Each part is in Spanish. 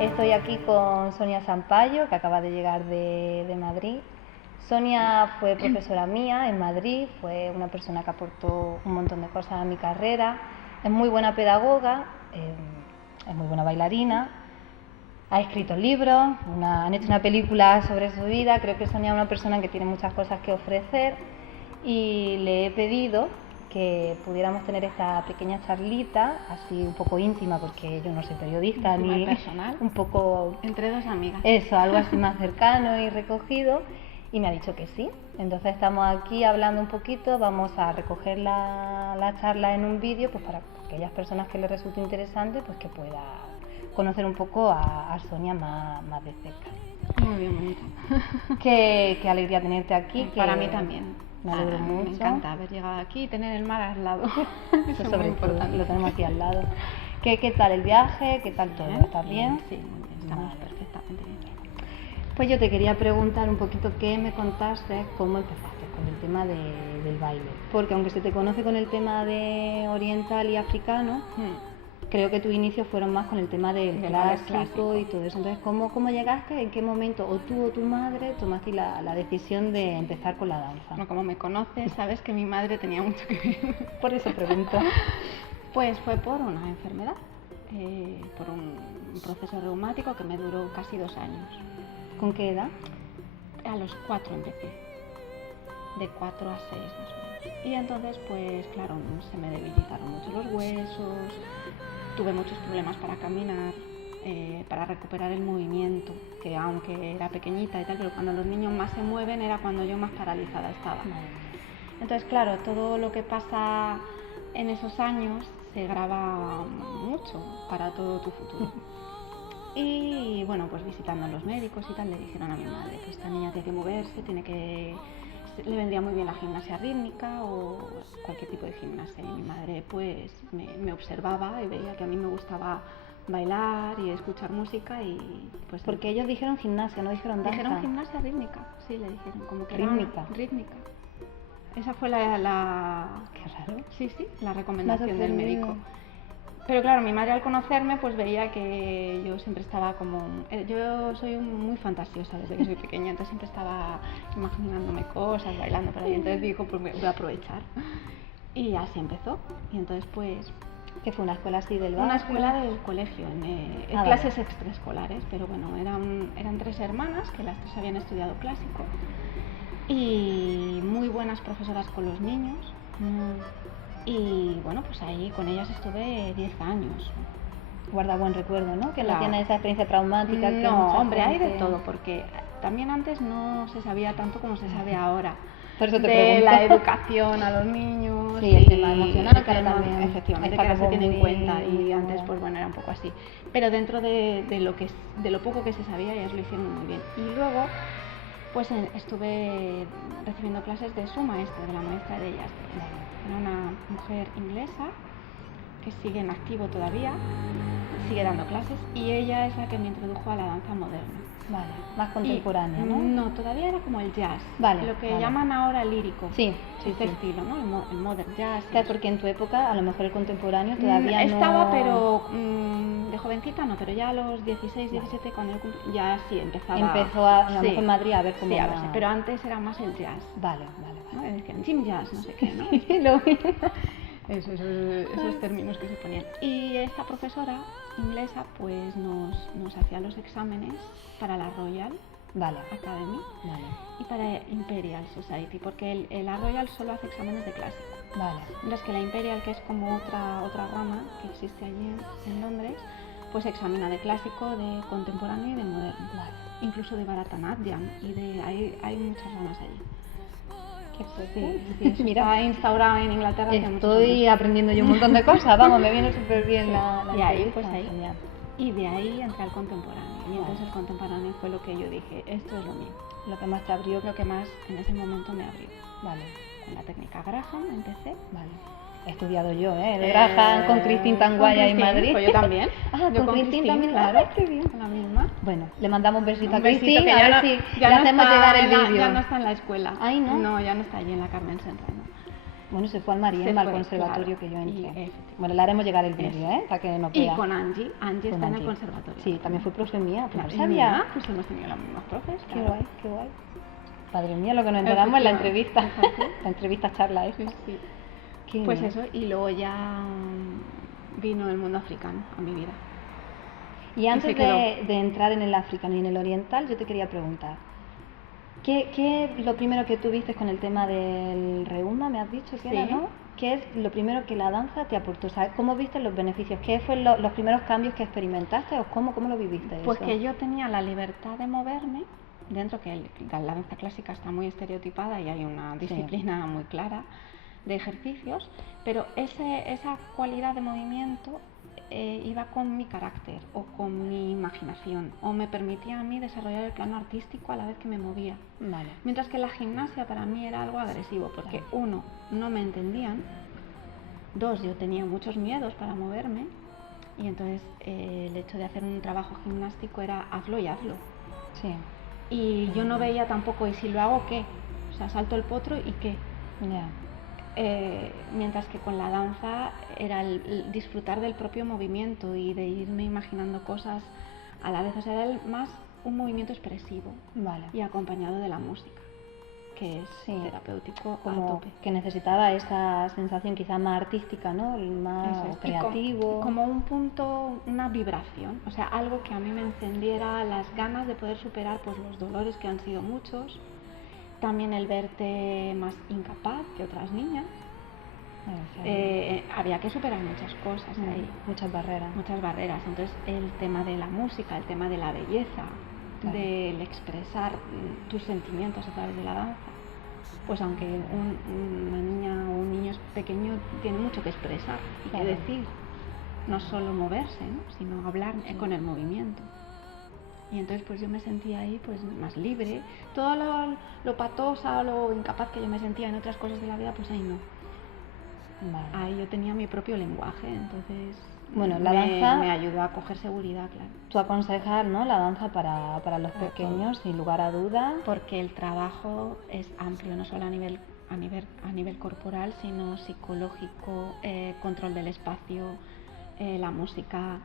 Estoy aquí con Sonia Sampayo, que acaba de llegar de Madrid. Sonia fue profesora mía en Madrid, fue una persona que aportó un montón de cosas a mi carrera, es muy buena pedagoga, es muy buena bailarina, ha escrito libros, han hecho una película sobre su vida. Creo que Sonia es una persona que tiene muchas cosas que ofrecer y le he pedido que pudiéramos tener esta pequeña charlita, así un poco íntima, porque yo no soy periodista íntima ni personal, un poco... entre dos amigas. Eso, algo así más cercano y recogido, y me ha dicho que sí. Entonces estamos aquí hablando un poquito, vamos a recoger la charla en un vídeo, pues para aquellas personas que les resulte interesante, pues que pueda conocer un poco a Sonia más de cerca. Muy bien, bonita. Qué alegría tenerte aquí. Para mí también. Me alegro mucho. Me encanta haber llegado aquí y tener el mar al lado. Eso es sobre todo, lo tenemos aquí al lado. ¿Qué tal el viaje? ¿Qué tal todo? ¿Estás bien? Sí, muy bien, estamos perfectamente bien. Pues yo te quería preguntar un poquito qué me contaste, cómo empezaste con el tema del baile. Porque aunque se te conoce con el tema de oriental y africano, creo que tus inicios fueron más con el tema del clásico y todo eso. Entonces, ¿cómo llegaste? ¿En qué momento o tú o tu madre tomaste la decisión de empezar con la danza? Bueno, como me conoces, sabes que mi madre tenía mucho que ver. Por eso pregunto. Pues fue por una enfermedad, por un proceso reumático que me duró casi 2 años. ¿Con qué edad? A los 4 empecé, de 4 a 6 más o menos. Y entonces, pues claro, se me debilitaron mucho los huesos, tuve muchos problemas para caminar, para recuperar el movimiento, que aunque era pequeñita y tal, pero cuando los niños más se mueven era cuando yo más paralizada estaba. Entonces, claro, todo lo que pasa en esos años se graba mucho para todo tu futuro. Y bueno, pues visitando a los médicos y tal, le dijeron a mi madre que esta niña tiene que moverse, le vendría muy bien la gimnasia rítmica o cualquier tipo de gimnasia. Y mi madre pues me observaba y veía que a mí me gustaba bailar y escuchar música y pues... Porque ellos dijeron gimnasia, no dijeron danza. Dijeron gimnasia rítmica, sí, le dijeron, como que rítmica. Rítmica. Esa fue Qué raro. Sí, la recomendación del médico. Pero claro, mi madre al conocerme pues veía que yo siempre estaba como... Yo soy muy fantasiosa desde que soy pequeña, entonces siempre estaba imaginándome cosas, bailando por ahí, entonces dijo, pues voy a aprovechar. Y así empezó, y entonces pues... ¿Qué fue, una escuela así del barrio? Una escuela del colegio, en clases extraescolares, pero bueno, eran 3 hermanas, que las 3 habían estudiado clásico, y muy buenas profesoras con los niños. Y bueno, pues ahí con ellas estuve 10 años. Guarda buen recuerdo, ¿no? Que claro. No tiene esa experiencia traumática. No, que hombre, gente... hay de todo, porque también antes no se sabía tanto como se sabe ahora. Por eso te de pregunto. La educación a los niños. Sí, el tema emocional, que también efectivamente, que ahora se tiene en cuenta, y antes pues bueno, era un poco así. Pero dentro de lo poco que se sabía, ellas lo hicieron muy bien. Y luego pues estuve recibiendo clases de su maestra, de la maestra de ellas. Era una mujer inglesa que sigue en activo todavía, sigue dando clases, y ella es la que me introdujo a la danza moderna. Vale, más contemporánea, ¿no? No, todavía era como el jazz, lo que llaman ahora lírico. Sí, este estilo, ¿no? El modern jazz. Claro, porque en tu época a lo mejor el contemporáneo todavía no... Estaba, pero de jovencita no, pero ya a los 16, 17, cuando yo cumplí, ya sí empezaba... Empezó a lo mejor en Madrid a ver cómo... Sí, a verse, pero antes era más el jazz. Vale. ¿No? Decían Jim Jazz, no sé qué, ¿no? Esos términos que se ponían. Y esta profesora inglesa pues nos hacía los exámenes para la Royal Academy y para Imperial Society, porque la Royal solo hace exámenes de clásico. Mientras que la Imperial, que es como otra rama que existe allí en Londres, pues examina de clásico, de contemporáneo y de moderno. Incluso de Bharatanatyam, y hay muchas ramas allí. Sí, mira, está instaurado en Inglaterra. Estoy aprendiendo yo un montón de cosas, vamos, me viene súper bien la y ahí, pues ahí. Y de ahí entré al contemporáneo. Y entonces el contemporáneo fue lo que yo dije, esto es lo mío. Lo que más te abrió, lo que más en ese momento me abrió. Con la técnica Graham empecé. He estudiado yo, el Graham con Cristín Tanguaya en Madrid. Pues yo también. Yo con Cristín también, claro. Qué bien. Con la misma. Bueno, le mandamos un besito a Cristín, a ver si ya le no hacemos llegar el vídeo. Ya no está en la escuela. Ay, ¿no? No, ya no está allí en la Carmen Central, ¿no? Bueno, se fue al Se Marielma, al fue, conservatorio claro, que yo y entré. efectivamente. Bueno, le haremos llegar el vídeo, para que nos Y vea. con Angie Con está en el Angie. conservatorio. Sí, también fue profe mía, pues Claro, no y sabía. mira, pues hemos tenido las mismas profes. Qué Claro. guay, qué guay. Padre mía, lo que nos enteramos en la entrevista. La entrevista charla esta. Sí, sí. Qué Pues bien. eso, y luego ya vino el mundo africano a mi vida. Y antes se quedó. de entrar en el africano y en el oriental, yo te quería preguntar, ¿qué es lo primero que tú viste con el tema del reuma? Me has dicho que era, Sí. ¿no? ¿Qué es lo primero que la danza te aportó? O sea, ¿cómo viste los beneficios? ¿Qué fue los primeros cambios que experimentaste o cómo lo viviste Pues eso? que yo tenía la libertad de moverme dentro, que la danza clásica está muy estereotipada y hay una disciplina muy clara de ejercicios, pero esa cualidad de movimiento iba con mi carácter o con mi imaginación, o me permitía a mí desarrollar el plano artístico a la vez que me movía. Vale. Mientras que la gimnasia para mí era algo agresivo, porque uno, no me entendían, dos, yo tenía muchos miedos para moverme, y entonces el hecho de hacer un trabajo gimnástico era hazlo y hazlo. Sí. Y yo no veía tampoco, ¿y si lo hago qué? O sea, salto el potro y qué. Ya. Mientras que con la danza era el disfrutar del propio movimiento y de irme imaginando cosas a la vez. O sea, era más un movimiento expresivo. Vale. Y acompañado de la música, que es terapéutico como a tope. que necesitaba esa sensación quizá más artística, ¿no? Más Eso es. creativo. Como un punto, una vibración, o sea, algo que a mí me encendiera las ganas de poder superar pues los dolores que han sido muchos. También el verte más incapaz que otras niñas. Había que superar muchas cosas ahí. Muchas barreras. Muchas barreras. Entonces el tema de la música, el tema de la belleza, del expresar tus sentimientos a través de la danza. Pues aunque una niña o un niño es pequeño, tiene mucho que expresar y que decir. No solo moverse, ¿no? Sino hablar con el movimiento. Y entonces pues yo me sentía ahí pues más libre. Todo lo patosa o lo incapaz que yo me sentía en otras cosas de la vida, pues ahí no. Vale. Ahí yo tenía mi propio lenguaje, entonces bueno, la danza me ayudó a coger seguridad, claro. Tú aconsejas, ¿no?, la danza para los pequeños, sin lugar a dudas. Porque el trabajo es amplio, no solo a nivel corporal, sino psicológico, control del espacio, la música,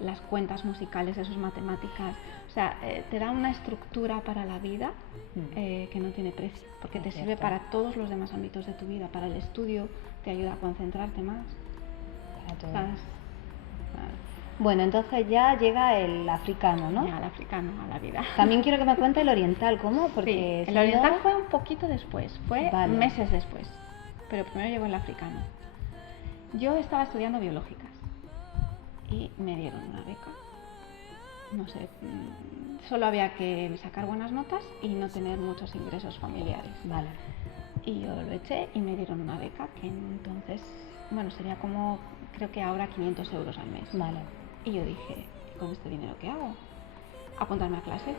las cuentas musicales, eso es matemáticas. O sea, te da una estructura para la vida que no tiene precio, porque te sirve para todos los demás ámbitos de tu vida. Para el estudio te ayuda a concentrarte más. Para todo. ¿Sabes? Bueno, entonces ya llega el africano, ¿no? Ya, el africano a la vida. También quiero que me cuentes el oriental, ¿cómo? Porque sí, el oriental fue un poquito después, fue meses después, pero primero llegó el africano. Yo estaba estudiando biológicas y me dieron una beca. No sé, solo había que sacar buenas notas y no tener muchos ingresos familiares. Vale. Y yo lo eché y me dieron una beca que entonces, bueno, sería como, creo que ahora 500 euros al mes. Vale. Y yo dije, ¿con este dinero qué hago? Apuntarme a clases.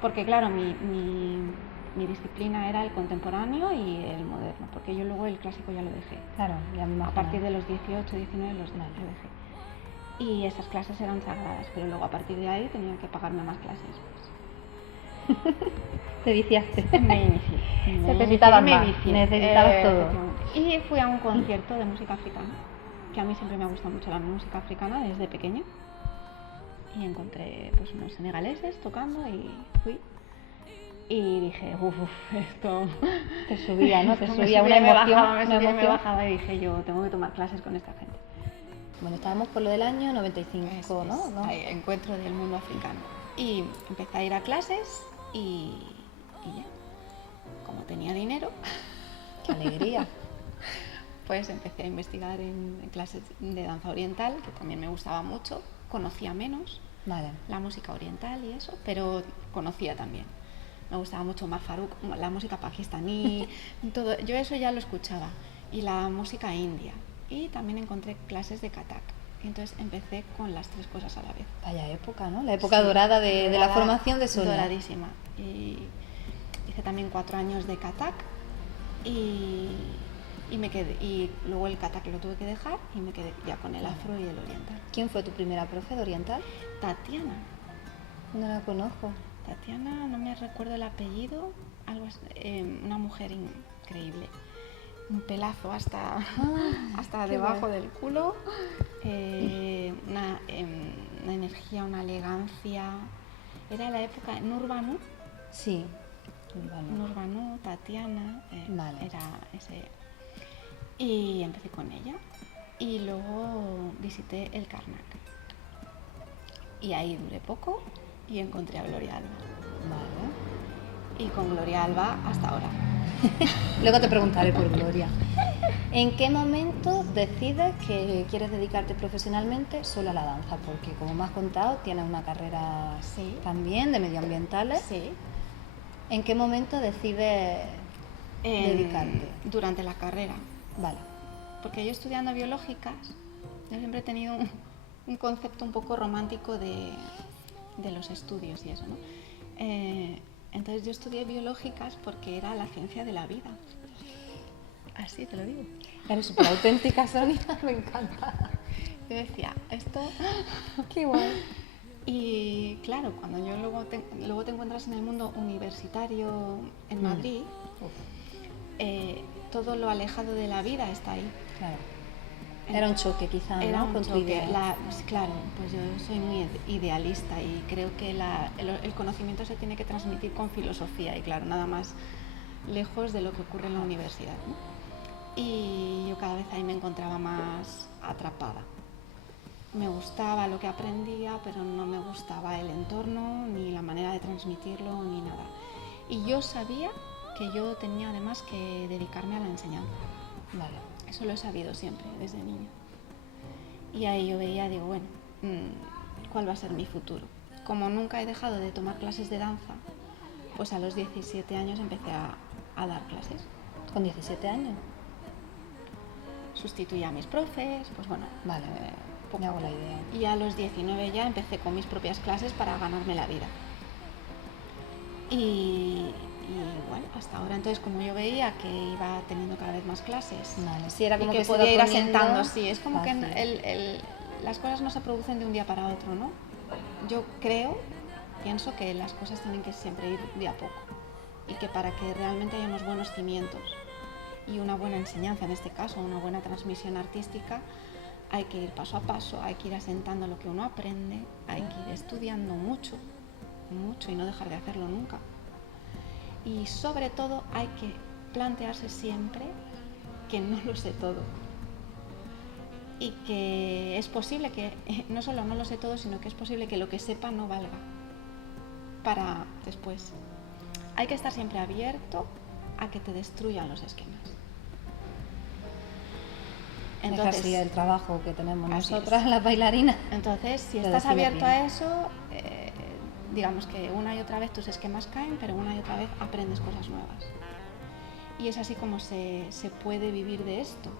Porque claro, mi disciplina era el contemporáneo y el moderno, porque yo luego el clásico ya lo dejé. Claro, ya me imagino. A partir de los 18, 19 lo dejé. Y esas clases eran sagradas, pero luego a partir de ahí tenía que pagarme más clases. Pues. Te viciaste. Me inicié. Necesitabas más. Necesitabas todo. Y fui a un concierto de música africana, que a mí siempre me ha gustado mucho la música africana desde pequeña. Y encontré pues unos senegaleses tocando y fui. Y dije, esto... Te subía, ¿no? Te subía una emoción. Me bajaba y dije, yo tengo que tomar clases con esta gente. Bueno, estábamos por lo del año 95, ¿no? Ahí, encuentro del mundo africano. Y empecé a ir a clases y ya. Como tenía dinero... ¡Qué alegría! Pues empecé a investigar en clases de danza oriental, que también me gustaba mucho. Conocía menos la música oriental y eso, pero conocía también. Me gustaba mucho Omar Faruk, la música pakistaní, todo. Yo eso ya lo escuchaba. Y la música india. Y también encontré clases de Kathak. Entonces empecé con las tres cosas a la vez. Vaya época, ¿no? La época dorada de la formación de Sonia. Doradísima. Y hice también 4 años de Kathak y me quedé. Y luego el Kathak lo tuve que dejar y me quedé ya con el afro y el oriental. ¿Quién fue tu primera profe de oriental? Tatiana. No la conozco. Tatiana, no me recuerdo el apellido, una mujer increíble. un pelazo hasta qué debajo guay. del culo, una energía, una elegancia. Era la época Nurbanu, Sí. Vale. Nurbanu, Tatiana, Vale. era ese. Y empecé con ella y luego visité el Karnak. Y ahí duré poco y encontré a Gloria Alba. Vale. Y con Gloria Alba hasta ahora. Luego te preguntaré por Gloria. ¿En qué momento decides que quieres dedicarte profesionalmente solo a la danza? Porque como me has contado, tienes una carrera Sí. también de medioambientales. Sí. ¿En qué momento decides dedicarte? Durante la carrera. Vale. Porque yo estudiando biológicas, yo siempre he tenido un concepto un poco romántico de los estudios y eso, ¿no? Entonces yo estudié biológicas porque era la ciencia de la vida. Así te lo digo. Eres súper auténtica, Sonia, me encanta. Yo decía, esto... Qué guay. Y claro, cuando yo luego te encuentras en el mundo universitario en Madrid, todo lo alejado de la vida está ahí. Claro. Era un choque quizá, Era ¿no? un Con tu choque. idea. Claro, pues yo soy muy idealista y creo que el conocimiento se tiene que transmitir con filosofía y claro, nada más lejos de lo que ocurre en la universidad, ¿no? Y yo cada vez ahí me encontraba más atrapada. Me gustaba lo que aprendía, pero no me gustaba el entorno, ni la manera de transmitirlo, ni nada. Y yo sabía que yo tenía además que dedicarme a la enseñanza. Vale. Eso lo he sabido siempre, desde niña. Y ahí yo veía, digo, bueno, ¿cuál va a ser mi futuro? Como nunca he dejado de tomar clases de danza, pues a los 17 años empecé a dar clases. ¿Con 17 años? Sustituía a mis profes, pues bueno, Vale, me hago la idea. Y a los 19 ya empecé con mis propias clases para ganarme la vida. Y bueno, hasta ahora entonces como yo veía que iba teniendo cada vez más clases, Vale, sí, era como y que se podía ir iba poniendo asentando, sí, es como fácil. que las cosas no se producen de un día para otro, ¿no? Yo pienso que las cosas tienen que siempre ir de a poco y que para que realmente haya unos buenos cimientos y una buena enseñanza, en este caso, una buena transmisión artística, hay que ir paso a paso, hay que ir asentando lo que uno aprende, hay que ir estudiando mucho, mucho y no dejar de hacerlo nunca. Y sobre todo hay que plantearse siempre que no lo sé todo y que es posible que no solo no lo sé todo, sino que es posible que lo que sepa no valga para después. Hay que estar siempre abierto a que te destruyan los esquemas. Entonces, es así el trabajo que tenemos nosotras, es. las bailarinas. Entonces, si estás abierto a eso, digamos que una y otra vez tus esquemas caen, pero una y otra vez aprendes cosas nuevas. Y es así como se puede vivir de esto,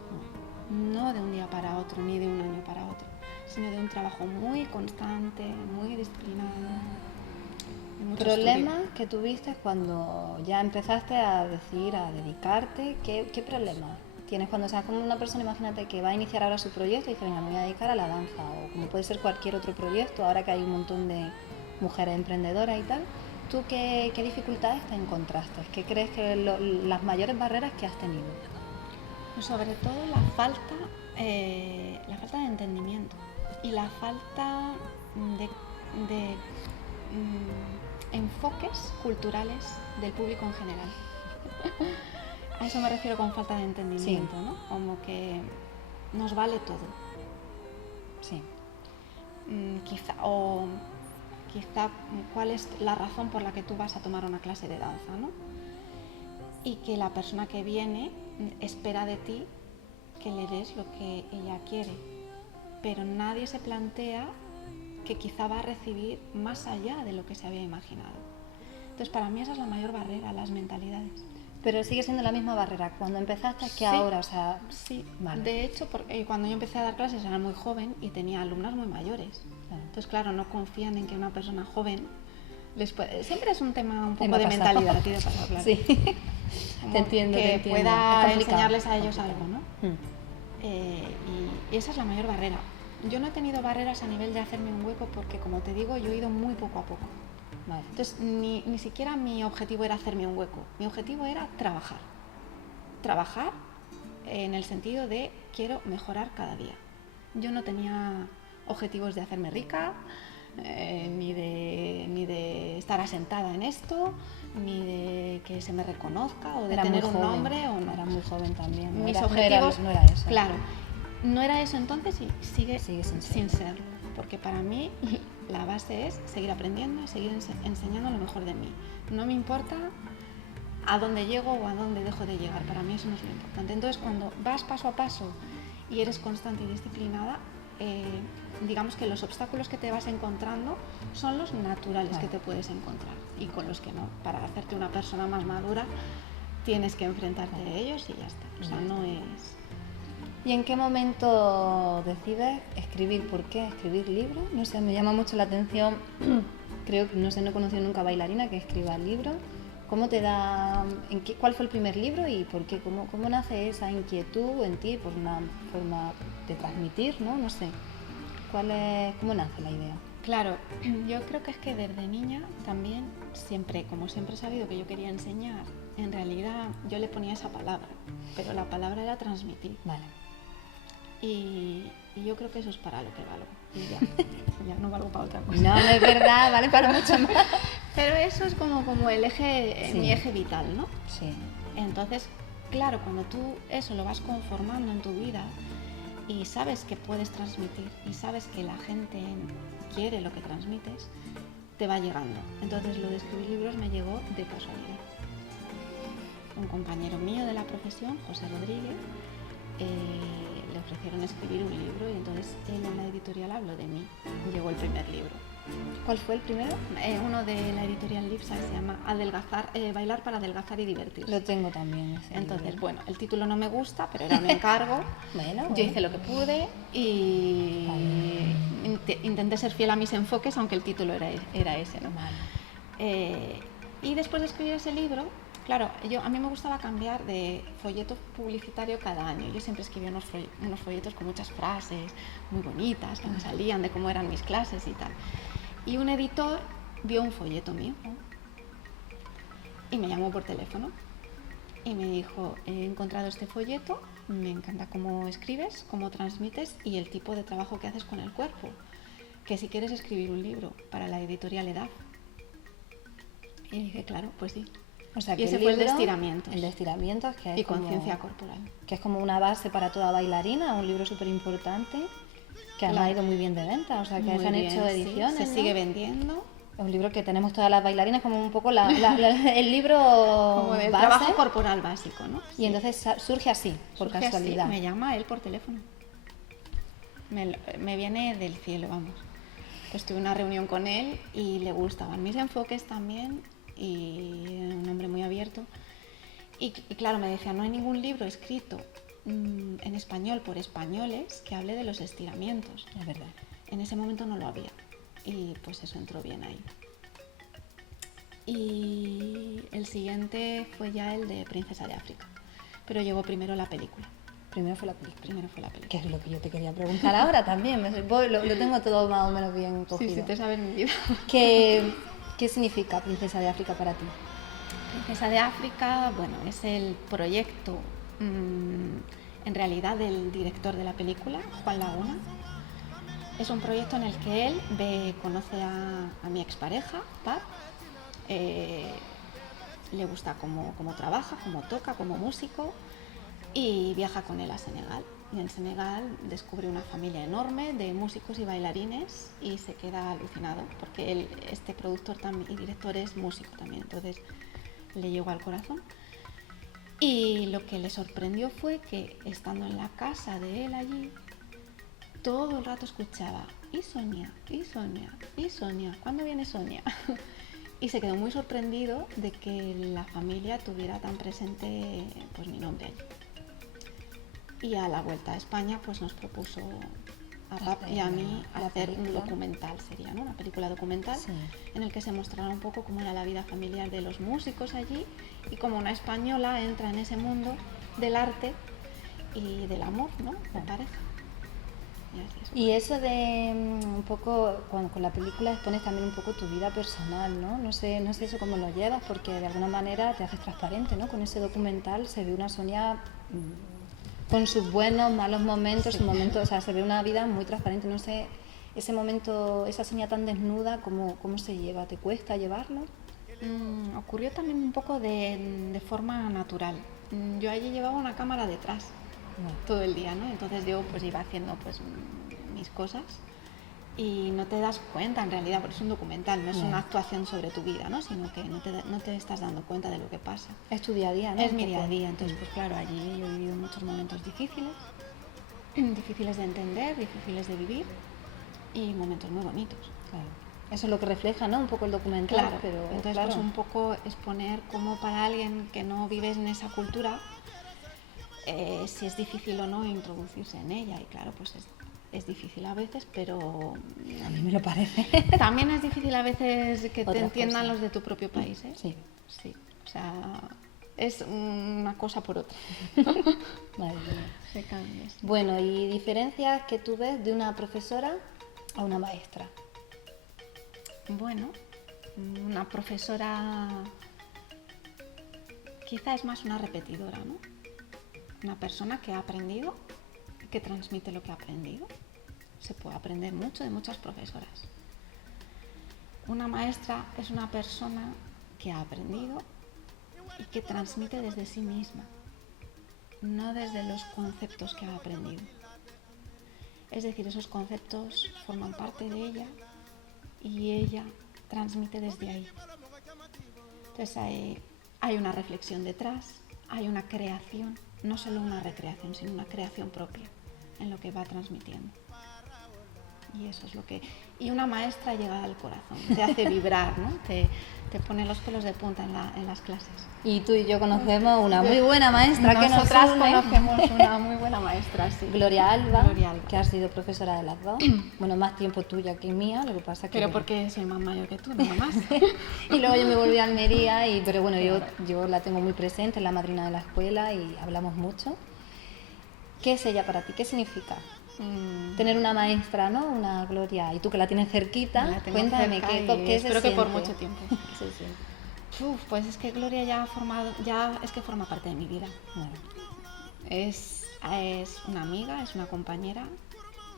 no de un día para otro, ni de un año para otro, sino de un trabajo muy constante, muy disciplinado. ¿Problemas que tuviste cuando ya empezaste a decidir a dedicarte? ¿Qué problemas tienes cuando seas como una persona, imagínate, que va a iniciar ahora su proyecto y dice, venga, me voy a dedicar a la danza, o como puede ser cualquier otro proyecto, ahora que hay un montón de mujeres emprendedoras y tal? ¿Tú qué dificultades te encontraste? ¿Qué crees que las mayores barreras que has tenido? Pues sobre todo la falta de entendimiento y la falta de enfoques culturales del público en general. A eso me refiero con falta de entendimiento, sí. ¿No? Como que nos vale todo. Sí. Quizá cuál es la razón por la que tú vas a tomar una clase de danza, ¿no? Y que la persona que viene espera de ti que le des lo que ella quiere, pero nadie se plantea que quizá va a recibir más allá de lo que se había imaginado. Entonces, para mí esa es la mayor barrera, las mentalidades. Pero sigue siendo la misma barrera cuando empezaste que sí, ahora, o sea... Sí, vale. De hecho, cuando yo empecé a dar clases era muy joven y tenía alumnas muy mayores. Claro. Entonces, claro, no confían en que una persona joven les puede... Siempre es un tema un poco de mentalidad, tío, para hablar. Sí, te entiendo. Que pueda enseñarles a ellos algo, ¿no? Y esa es la mayor barrera. Yo no he tenido barreras a nivel de hacerme un hueco porque, como te digo, yo he ido muy poco a poco. Vale. Entonces, ni siquiera mi objetivo era hacerme un hueco. Mi objetivo era trabajar en el sentido de quiero mejorar cada día. Yo no tenía objetivos de hacerme rica, ni de estar asentada en esto, ni de que se me reconozca o de tener un nombre o no. Era muy joven también. Mis objetivos, no era eso. Claro, no era eso entonces y sigue sin serlo. Porque para mí la base es seguir aprendiendo y seguir enseñando lo mejor de mí. No me importa a dónde llego o a dónde dejo de llegar. Para mí eso no es lo importante. Entonces, cuando vas paso a paso y eres constante y disciplinada, digamos que los obstáculos que te vas encontrando son los naturales que te puedes encontrar y con los que no. Para hacerte una persona más madura tienes que enfrentarte a ellos y ya está. O sea, no es... ¿Y en qué momento decides escribir? ¿Por qué escribir libros? No sé, me llama mucho la atención. Creo que no he conocido nunca bailarina que escriba libros. ¿Cómo te da, cuál fue el primer libro y por qué? ¿Cómo nace esa inquietud en ti por una forma de transmitir, ¿no? No sé. ¿Cómo nace la idea? Claro, yo creo que es que desde niña también, como siempre he sabido que yo quería enseñar, en realidad yo le ponía esa palabra, pero la palabra era transmitir. Vale. Y yo creo que eso es para lo que valgo. Y ya no valgo para otra cosa. No es verdad, vale para mucho más. Pero eso es como el eje, mi eje vital, ¿no? Sí. Entonces, claro, cuando tú eso lo vas conformando en tu vida y sabes que puedes transmitir y sabes que la gente quiere lo que transmites, te va llegando. Entonces lo de escribir libros me llegó de casualidad. Un compañero mío de la profesión, José Rodríguez, le ofrecieron escribir un libro y entonces él en la editorial habló de mí. Llegó el primer libro. ¿Cuál fue el primero? Uno de la editorial Lipsa se llama Bailar para adelgazar y divertirse. Lo tengo también. Entonces, bueno, el título no me gusta, pero era un encargo. Yo hice lo que pude y intenté ser fiel a mis enfoques, aunque el título era ese, ¿no? Vale. Y después de escribir ese libro, claro, a mí me gustaba cambiar de folleto publicitario cada año. Yo siempre escribía unos folletos con muchas frases muy bonitas que me salían de cómo eran mis clases y tal. Y un editor vio un folleto mío y me llamó por teléfono y me dijo: he encontrado este folleto, me encanta cómo escribes, cómo transmites y el tipo de trabajo que haces con el cuerpo, que si quieres escribir un libro para la editorial EDAF. Y dije, claro, pues sí. O sea, y ese fue el de estiramientos. El de estiramientos, que es y conciencia corporal. Que es como una base para toda bailarina, un libro súper importante, que ha ido muy bien de venta. O sea, que se han hecho ediciones. Sí, se sigue vendiendo. Es un libro que tenemos todas las bailarinas, como un poco el libro como el base. Trabajo corporal básico, ¿no? Y entonces surge así, por casualidad. Así, me llama él por teléfono. Me viene del cielo, vamos. Pues tuve una reunión con él y le gustaban mis enfoques también. Y era un hombre muy abierto y claro, me decía, no hay ningún libro escrito en español por españoles que hable de los estiramientos. Es verdad. En ese momento no lo había y pues eso entró bien ahí. Y el siguiente fue ya el de Princesa de África, pero llegó primero la película. Primero fue la película. Que es lo que yo te quería preguntar ahora también. Lo tengo todo más o menos bien cogido. Sí, te sabes mi vida. ¿Qué significa Princesa de África para ti? Princesa de África, bueno, es el proyecto en realidad del director de la película, Juan Laguna. Es un proyecto en el que él conoce a mi expareja, Pat. Le gusta cómo trabaja, cómo toca, como músico y viaja con él a Senegal. Y en Senegal descubre una familia enorme de músicos y bailarines y se queda alucinado porque este productor y director es músico también, entonces le llegó al corazón. Y lo que le sorprendió fue que estando en la casa de él allí, todo el rato escuchaba y Sonia, y Sonia, y Sonia, ¿cuándo viene Sonia? Y se quedó muy sorprendido de que la familia tuviera tan presente pues mi nombre allí. Y a la vuelta a España pues nos propuso a Pap y a mí hacer un documental, sería, ¿no? Una película documental, sí, en el que se mostrara un poco cómo era la vida familiar de los músicos allí y cómo una española entra en ese mundo del arte y del amor, ¿no? De pareja. Y eso de un poco, cuando con la película expones también un poco tu vida personal, ¿no? No sé eso cómo lo llevas, porque de alguna manera te haces transparente, ¿no? Con ese documental se ve una Sonia con sus buenos, malos momentos, sus momentos, o sea, se ve una vida muy transparente. No sé, ese momento, esa Sonia tan desnuda, ¿cómo se lleva? ¿Te cuesta llevarlo? Ocurrió también un poco de forma natural. Yo allí llevaba una cámara detrás todo el día, ¿no? Entonces yo pues iba haciendo pues mis cosas y no te das cuenta en realidad, porque es un documental, no es una actuación sobre tu vida, ¿no? Sino que no te estás dando cuenta de lo que pasa. Es tu día a día, ¿no? Es mi día a día, entonces pues claro, allí yo he vivido muchos momentos difíciles de entender, difíciles de vivir y momentos muy bonitos. Claro. Eso es lo que refleja, ¿no? Un poco el documental, Claro, pero entonces claro. pues un poco exponer cómo para alguien que no vive en esa cultura, si es difícil o no introducirse en ella. Y claro, pues es difícil a veces, pero a mí me lo parece. También es difícil a veces que te entiendan cosas. los de tu propio país, ¿eh? Sí. Sí, o sea, es una cosa por otra. Madre mía. Se cambia. Bueno, ¿y diferencias que tú ves de una profesora a una maestra? Bueno, una profesora quizá es más una repetidora, ¿no? Una persona que ha aprendido y que transmite lo que ha aprendido. Se puede aprender mucho de muchas profesoras. Una maestra es una persona que ha aprendido y que transmite desde sí misma, no desde los conceptos que ha aprendido. Es decir, esos conceptos forman parte de ella y ella transmite desde ahí. Entonces hay una reflexión detrás, hay una creación, no solo una recreación, sino una creación propia en lo que va transmitiendo. Y eso es lo que... Y una maestra llega al corazón, te hace vibrar, ¿no? Te pone los pelos de punta en las clases. Y tú y yo conocemos una muy buena maestra que nosotras nos une. conocemos una muy buena maestra, sí. Gloria Alba, que ha sí. sido profesora de las dos. Bueno, más tiempo tuya que mía, lo que pasa que... Pero porque soy más mayor que tú, nada más. Y luego yo me volví a Almería, pero bueno, yo la tengo muy presente, es la madrina de la escuela y hablamos mucho. ¿Qué es ella para ti? ¿Qué significa? Tener una maestra, ¿no? Una Gloria, y tú que la tienes cerquita, cuéntame qué se espero siente. Que por mucho tiempo. Sí. Pues es que Gloria ya forma parte de mi vida. Bueno. Es una amiga, es una compañera,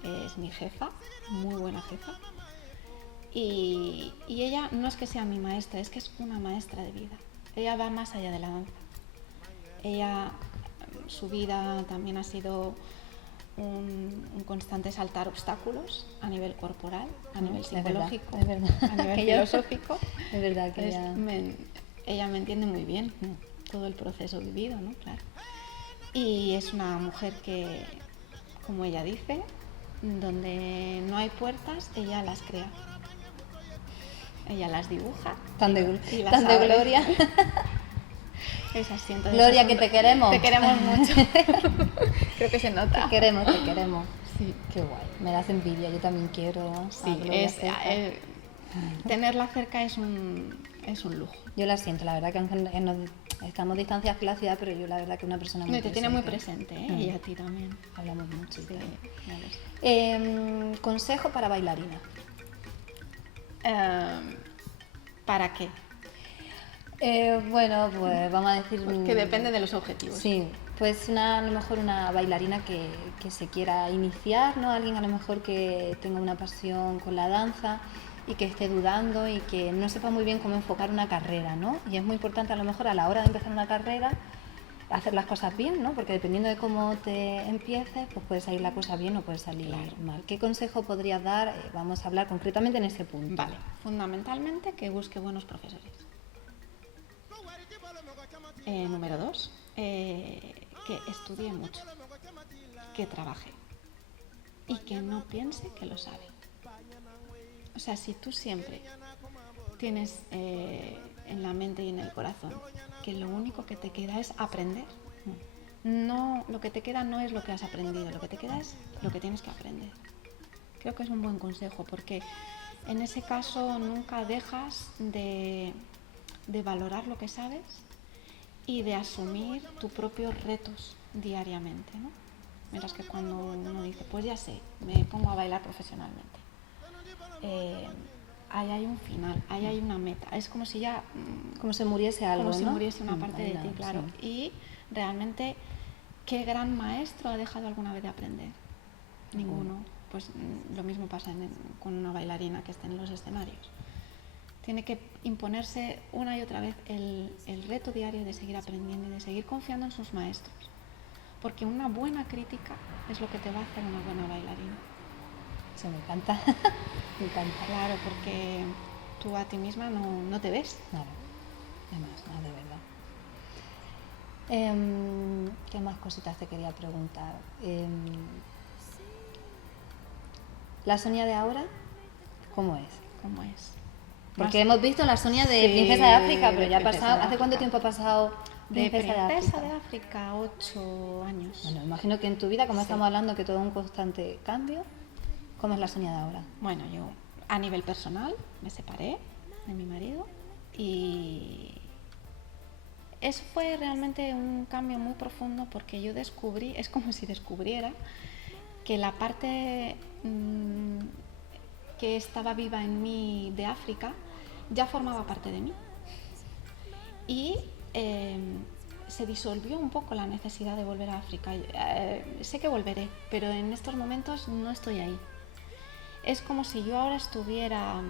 es mi jefa, muy buena jefa. Y ella no es que sea mi maestra, es que es una maestra de vida. Ella va más allá de la danza. Su vida también ha sido un constante saltar obstáculos a nivel corporal, a nivel psicológico, es verdad. A nivel filosófico. Es verdad que ella me entiende muy bien todo el proceso vivido, ¿no? Claro. Y es una mujer que, como ella dice, donde no hay puertas, ella las crea. Ella las dibuja. Tan de Gloria. Es así, Gloria, que te queremos. Te queremos mucho. Creo que se nota. Te queremos. Sí. Qué guay. Me das envidia, yo también quiero. Sí, tenerla cerca es un lujo. Yo la siento, la verdad que aunque estamos distanciados la ciudad, pero yo la verdad que una persona muy te tiene muy presente, ¿eh? Y a ti también. Hablamos mucho. Sí, consejo para bailarina. ¿Para qué? Bueno, pues vamos a decir... que depende de los objetivos. Sí, pues a lo mejor una bailarina que se quiera iniciar, ¿no? Alguien a lo mejor que tenga una pasión con la danza y que esté dudando y que no sepa muy bien cómo enfocar una carrera, ¿no? Y es muy importante a lo mejor a la hora de empezar una carrera hacer las cosas bien, ¿no? Porque dependiendo de cómo te empieces, pues puede salir la cosa bien o puede salir mal. ¿Qué consejo podrías dar? Vamos a hablar concretamente en ese punto. Vale, fundamentalmente que busque buenos profesores. Número 2, que estudie mucho, que trabaje y que no piense que lo sabe. O sea, si tú siempre tienes en la mente y en el corazón que lo único que te queda es aprender, no, lo que te queda no es lo que has aprendido, lo que te queda es lo que tienes que aprender. Creo que es un buen consejo porque en ese caso nunca dejas de valorar lo que sabes y de asumir tus propios retos diariamente, ¿no? Mientras que cuando uno dice, pues ya sé, me pongo a bailar profesionalmente, ahí hay un final, ahí hay una meta, es como si ya... Como si muriese algo, como si ¿no? muriese una parte de ti, claro. Sí. Y realmente ¿Qué gran maestro ha dejado alguna vez de aprender? Ninguno. Pues lo mismo pasa con una bailarina que está en los escenarios. Tiene que imponerse una y otra vez el reto diario de seguir aprendiendo y de seguir confiando en sus maestros. Porque una buena crítica es lo que te va a hacer una buena bailarina. Eso me encanta. Me encanta. Claro, porque tú a ti misma no te ves. Claro, además, no, de verdad. ¿Qué más cositas te quería preguntar? ¿La Sonia de ahora cómo es? ¿Cómo es? Porque hemos visto la Sonia de Sí, Princesa de África, pero de ya ha Princesa pasado. de ¿Hace cuánto África. tiempo ha pasado De Princesa Princesa de de África? África, 8 años. Bueno, imagino que en tu vida, como Sí. estamos hablando, que todo es un constante cambio, ¿cómo es la Sonia de ahora? Bueno, yo a nivel personal me separé de mi marido y eso fue realmente un cambio muy profundo porque yo descubrí, es como si descubriera que la parte que estaba viva en mí de África ya formaba parte de mí. Y se disolvió un poco la necesidad de volver a África. Sé que volveré, pero en estos momentos no estoy ahí. Es como si yo ahora estuviera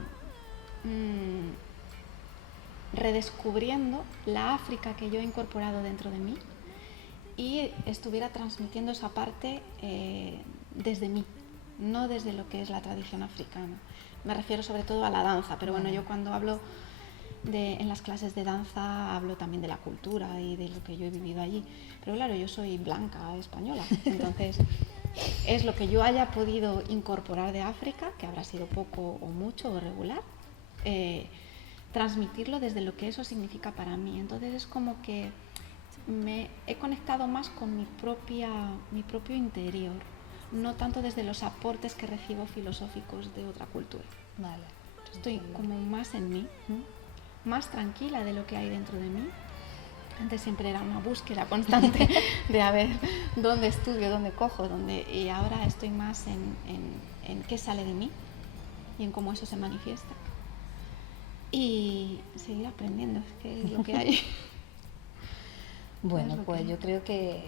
redescubriendo la África que yo he incorporado dentro de mí y estuviera transmitiendo esa parte desde mí, no desde lo que es la tradición africana. Me refiero sobre todo a la danza, pero bueno, yo cuando hablo en las clases de danza hablo también de la cultura y de lo que yo he vivido allí. Pero claro, yo soy blanca española, entonces es lo que yo haya podido incorporar de África, que habrá sido poco o mucho o regular, transmitirlo desde lo que eso significa para mí. Entonces es como que me he conectado más con mi propio interior, no tanto desde los aportes que recibo filosóficos de otra cultura. Vale. Estoy como más en mí, más tranquila de lo que hay dentro de mí. Antes siempre era una búsqueda constante de a ver dónde estudio, dónde cojo, y ahora estoy más en qué sale de mí y en cómo eso se manifiesta. Y seguir aprendiendo, es que es lo que hay. Bueno, pues yo creo que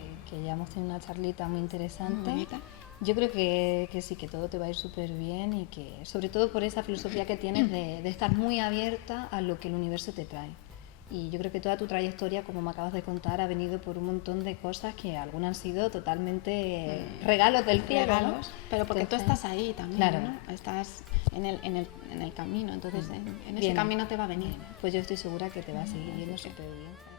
ya hemos tenido una charlita muy interesante. Muy bonita. Yo creo que sí, que todo te va a ir súper bien y que, sobre todo por esa filosofía que tienes de estar muy abierta a lo que el universo te trae. Y yo creo que toda tu trayectoria, como me acabas de contar, ha venido por un montón de cosas que algunas han sido totalmente regalos del cielo, Regalos, ¿no? pero porque Entonces, tú estás ahí también, claro. ¿no? Estás en el camino, entonces en ese Bien. camino te va a venir. Pues yo estoy segura que te va a seguir yendo súper bien.